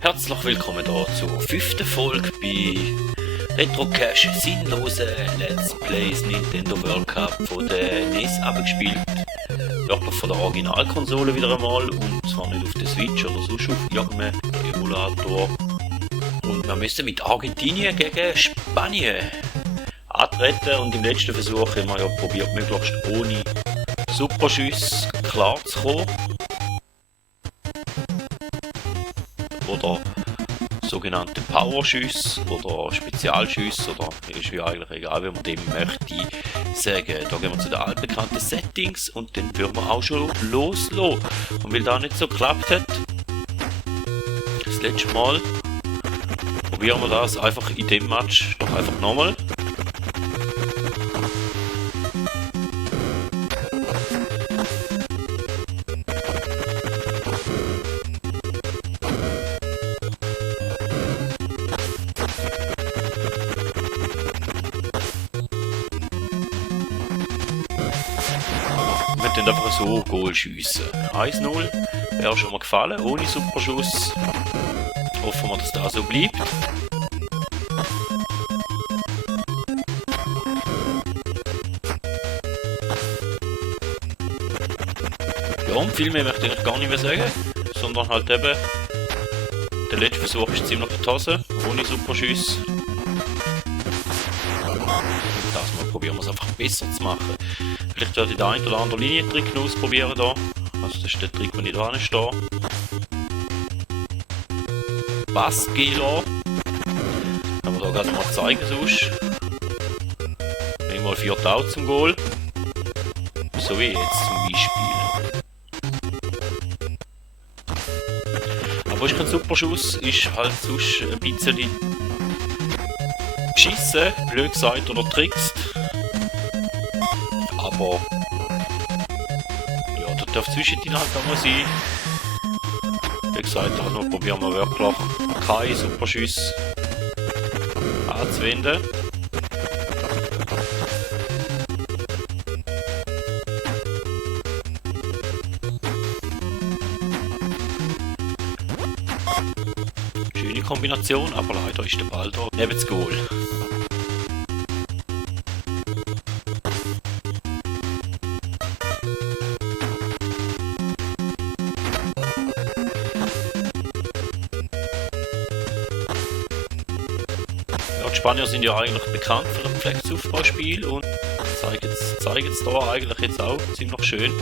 Herzlich willkommen hier zur 5. Folge bei Retrocache sinnlose Let's Plays Nintendo World Cup von der NES abgespielt. Wirklich von der Originalkonsole wieder einmal und zwar nicht auf der Switch oder sonst auf irgendeinem Emulator. Und wir müssen mit Argentinien gegen Spanien antreten und im letzten Versuch haben wir ja probiert, möglichst ohne Superschüsse klarzukommen. Oder sogenannte Powerschüsse oder Spezialschüsse oder ist ja eigentlich egal, wie man dem möchte sagen. Da gehen wir zu den altbekannten Settings und dann würden wir auch schon loslassen. Und weil das nicht so geklappt hat, das letzte Mal, probieren wir das einfach in dem Match doch einfach nochmal. Wir können einfach so Goal schiessen. 1-0 wäre schon mal gefallen, ohne Superschuss. Hoffen wir, dass das so bleibt. Ja, und viel mehr möchte ich eigentlich gar nicht mehr sagen, sondern halt eben, der letzte Versuch ist ziemlich in die Hose, ohne Superschuss. Das mal probieren wir es einfach besser zu machen. Vielleicht werde ich den einen oder anderen Linientrick ausprobieren da. Also das ist der Trick, den ich da stehe. Bassgela. Kann man da gerade mal zeigen sonst. Einmal 4 Tau zum Goal. So wie jetzt zum Beispiel. Aber ist kein Superschuss, ist halt sonst ein bisschen geschissen, blöd gesagt oder trickst. Aber ja, das darf zwischendrin halt auch mal sein. Wie gesagt, also probieren wir wirklich keine Superschüsse anzuwenden. Schöne Kombination, aber leider ist der Ball da neben das Goal. Die Spanier sind ja eigentlich bekannt für ein gepflegtes Aufbauspiel und zeigen es da eigentlich jetzt auch ziemlich schön.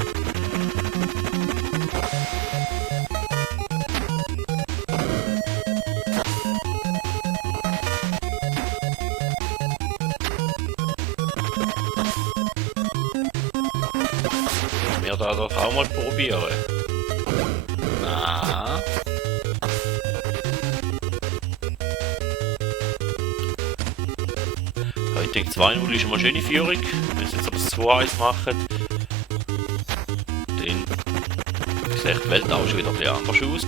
Wir da doch auch mal probieren. Ah. Ich denke 2-0 ist eine schöne Führung. Wenn wir jetzt aber das 2-1 machen, dann sieht die Welt auch schon wieder ein bisschen anders aus.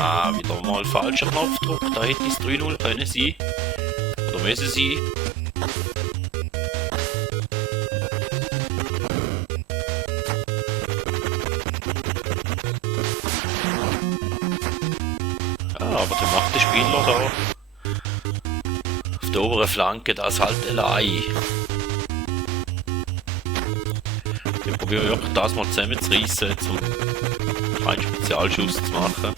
Ah, wieder mal falscher Knopfdruck, da hätte es 3-0 können sein. Oder müssen sein. Ah, aber dann macht der Spieler da auf der oberen Flanke das halt allein. Ich probiere wirklich das mal zusammenzureissen, um einen Spezialschuss zu machen.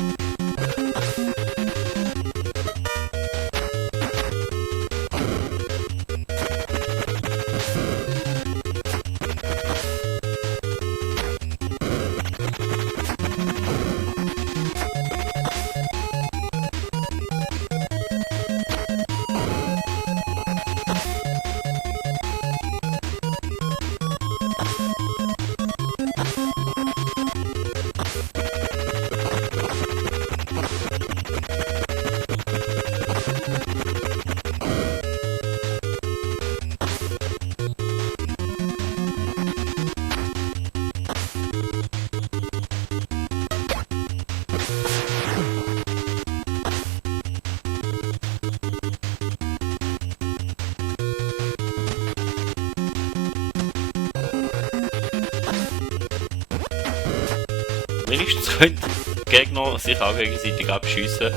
Wenigstens können die Gegner sich auch gegenseitig abschiessen.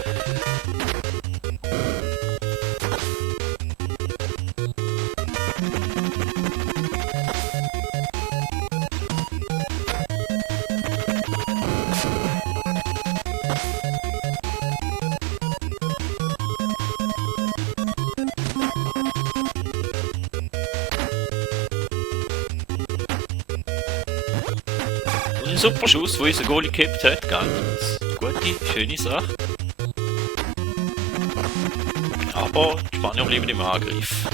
Ein super Schuss, wo unser Goalie gekippt hat. Ganz gute, schöne Sache. Aber die Spanier bleiben im Angriff.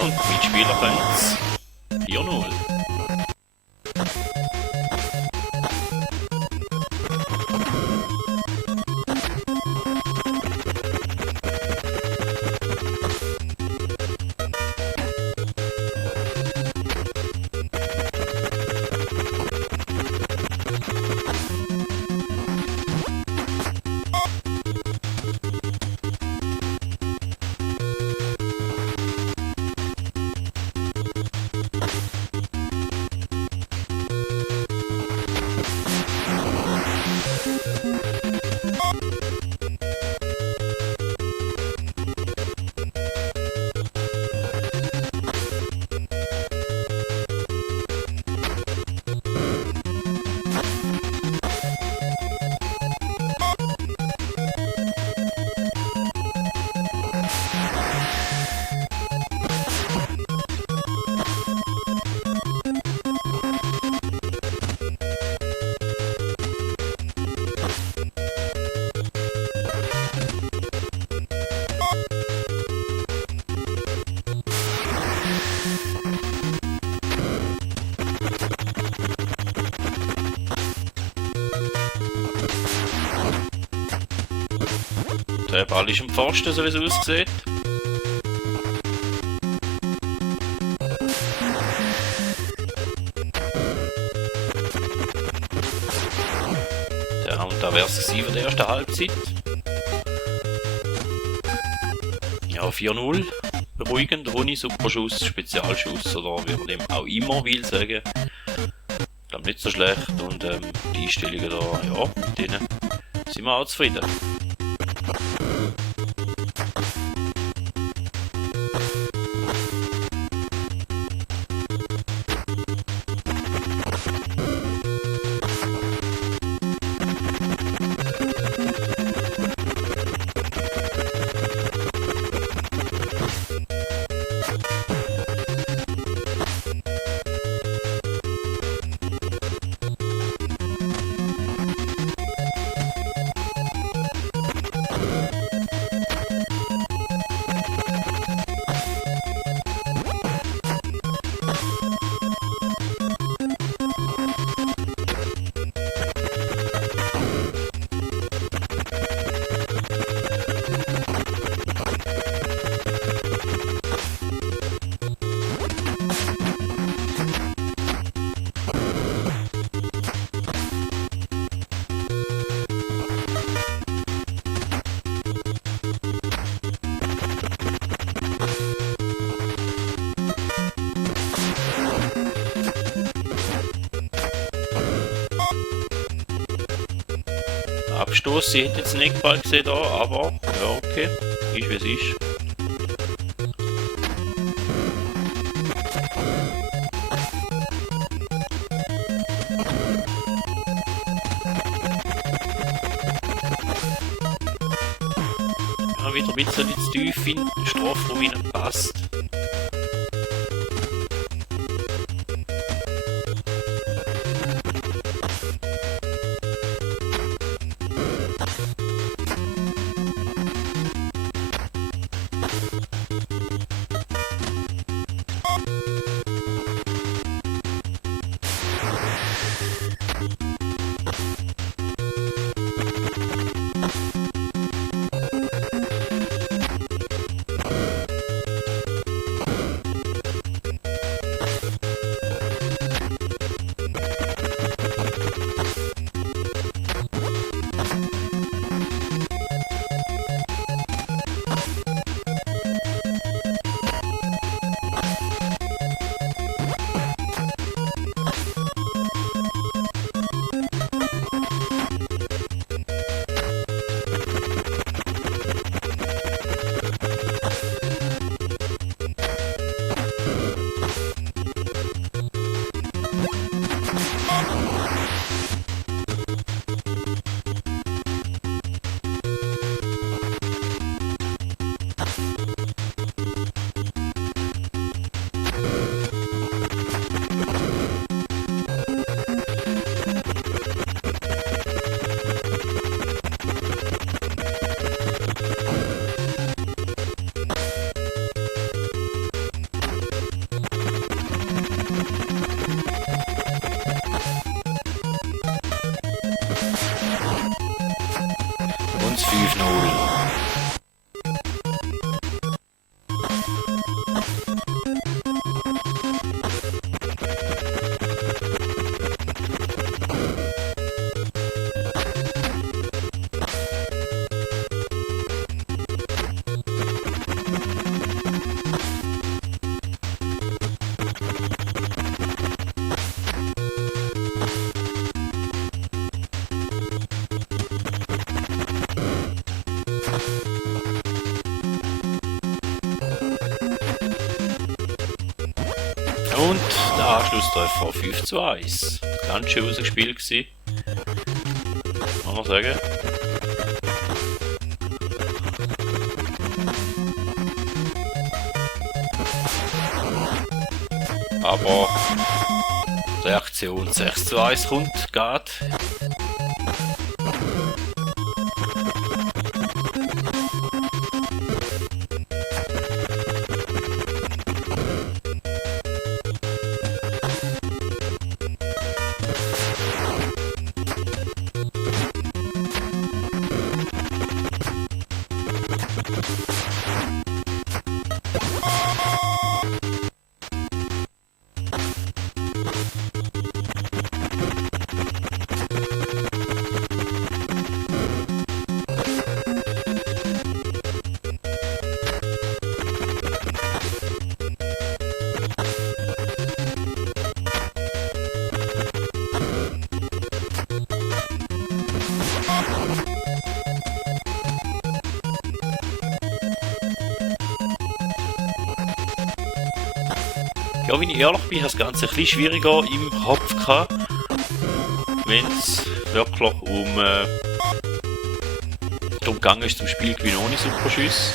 Und Mitspieler 1. 4-0. Der Ball ist im Pfosten, so wie es aussieht. Ja, und da wäre es von der ersten Halbzeit. Ja, 4-0. Beruhigend, ohne Superschuss, Spezialschuss oder wie man dem auch immer will sagen. Ich glaube nicht so schlecht und die Einstellungen da, ja, mit denen sind wir auch zufrieden. Abstoß, ich hätte jetzt den Eckball gesehen da, aber ja, okay, ist wie es ist. Ja, wieder ein bisschen zu tief in den Strafraum passt. steht's 5:0. Und der Anschlusstreffer 5:1. Ganz schön rausgespielt gewesen. Kann man sagen. Aber die Reaktion 6:1 kommt gerade. Ja, wenn ich ehrlich bin, habe ich das Ganze ein bisschen schwieriger im Kopf gehabt, wenn es wirklich darum gegangen ist, zum Spielgewinn ohne Superschuss.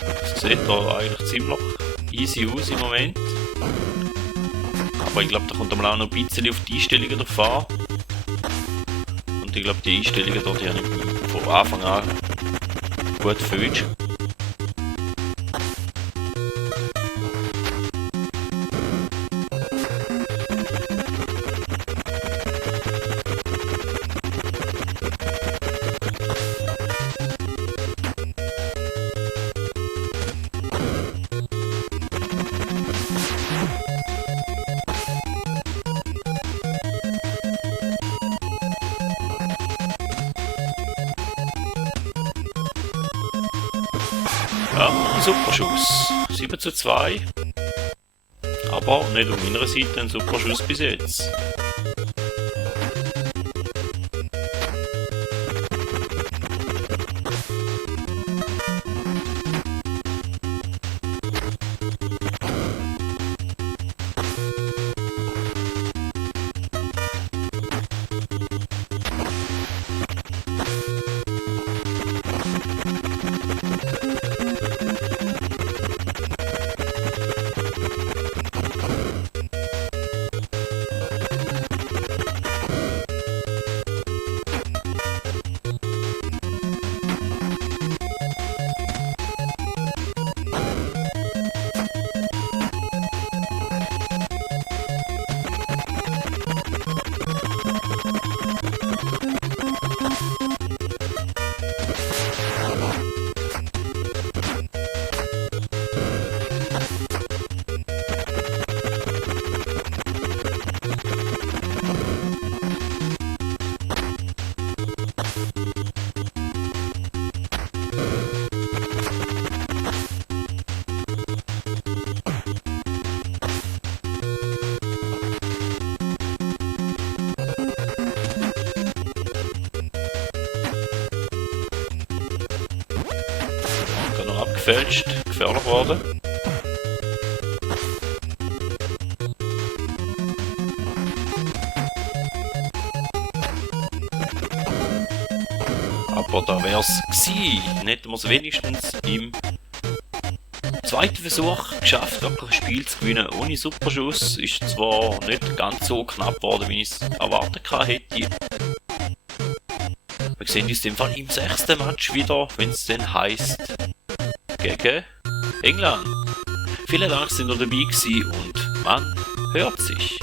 Das sieht da eigentlich ziemlich easy aus im Moment. Aber ich glaube, da kommt auch noch ein bisschen auf die Einstellungen drauf an. Und ich glaube, die Einstellungen dort, die habe ich von Anfang an gut verwünscht. Ja, ein Superschuss. 7:2. Aber nicht auf meiner Seite ein Superschuss bis jetzt. Abgefälscht, gefährlich worden. Aber da wär's gewesen. Hätten wir es wenigstens im zweiten Versuch geschafft, wirklich ein Spiel zu gewinnen ohne Superschuss. Ist zwar nicht ganz so knapp geworden, wie ich es erwartet hätte. Wir sehen uns in dem Fall im 6. Match wieder, wenn es dann heisst gegen England. Vielen Dank, dass ihr dabei gewesen und man hört sich.